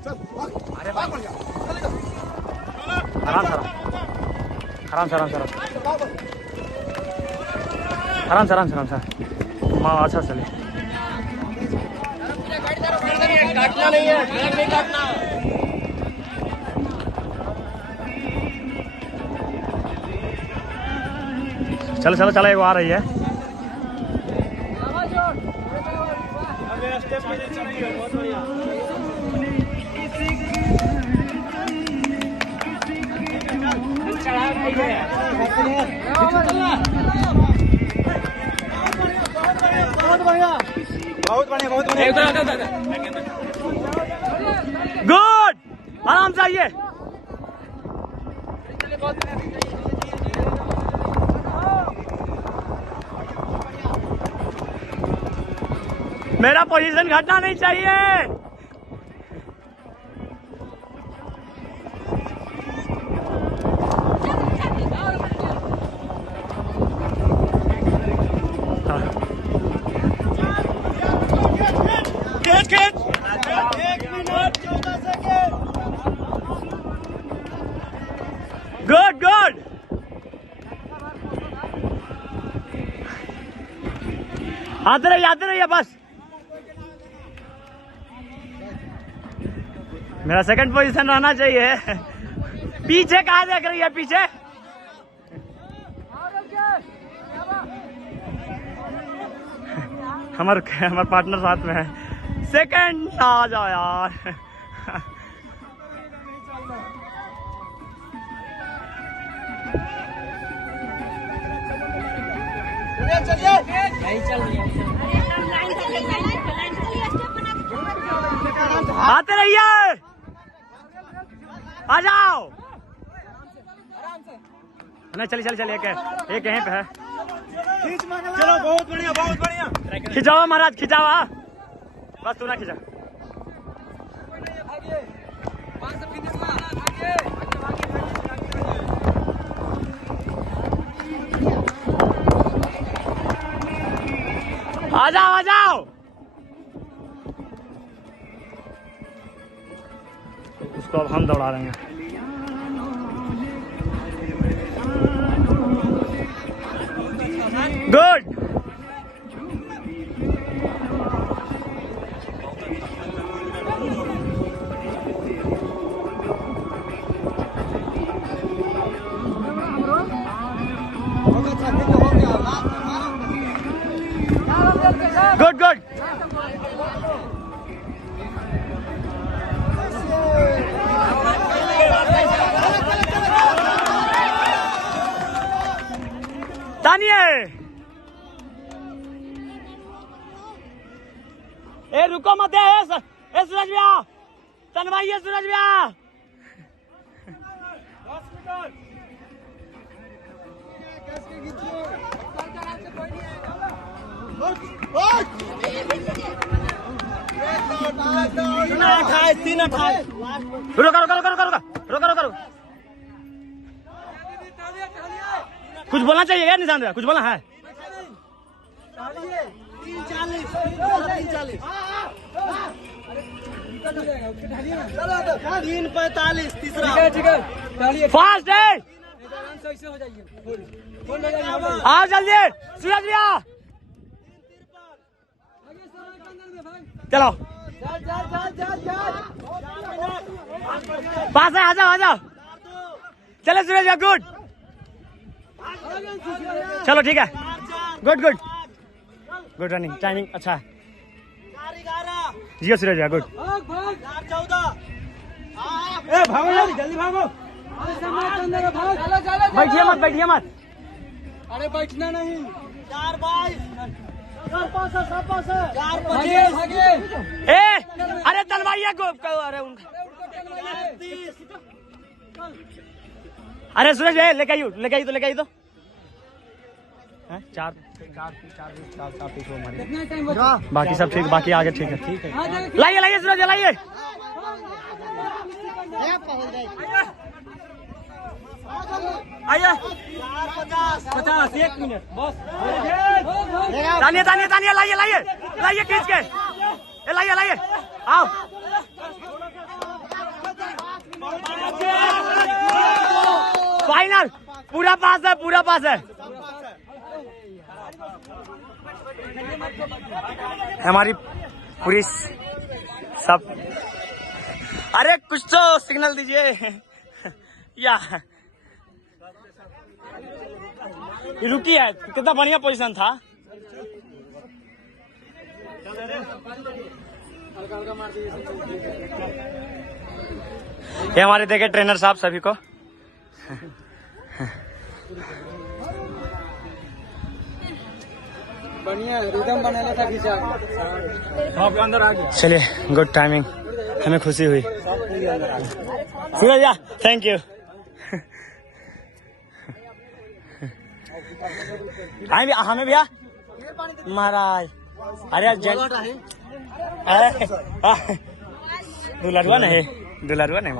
आराम से आराम से माँ अच्छा चले। काटना नहीं है, नहीं काटना। चलो एगो आ रही है। बहुत बढ़िया। गुड, आराम से आइए। मेरा पोजीशन घटना नहीं चाहिए। गुड आते रहिए बस। मेरा सेकंड पोजीशन रहना चाहिए। पीछे कहाँ देख रही है? पीछे हमारे पार्टनर साथ में है। सेकंड आ जाओ यार। आते रहिए, आ जाओ। नहीं चलिए एक यहीं पे है। चलो बहुत बढ़िया। खिंचाओ महाराज, खिंचाओ। बस तू ना खिंचा। आ जाओ। इसको अब हम दौड़ा रहे हैं। गुड। गुड तानिए। ए रुको मत। ए सूरज भैया, तनवाइए सूरज भैया। रुको। कुछ बोलना चाहिए यार निशान भैया, कुछ बोलना है? 3:45 तीसरा। ठीक है फास्ट है। हो जाइए। आओ जल्दी सूरज भैया, चलो पास है। आ जाओ। चले सूरज भैया, गुड। चलो ठीक है, गुड रनिंग टाइमिंग अच्छा है। जियो सूरज भैया, गुड। भागो जल्दी भागो। बैठिए मत। अरे बैठना नहीं। 4:25 अरे तलवाइया को अरे उनका। अरे सूरज भैया लेके आई तो 4 बाकी सब ठीक, बाकी आगे ठीक है। लाइए सूरज लाइए। आइए 50 1 मिनट बस। तानिया लाइए खींच के। लाइए आओ। फाइनल पूरा पास है, पूरा पास है। हमारी पूरी सब, अरे कुछ तो सिग्नल दीजिए या रुकी है। कितना बढ़िया पोजीशन था। ये हमारे देखे ट्रेनर साहब सभी को। बढ़िया रिदम बनाना था खींचा अंदर आ गया। चलिए गुड टाइमिंग, हमें खुशी हुई। सूरज या थैंक यू। हमें भैया महाराज, अरे दुलरुआ नहीं, दुलरुआ नहीं।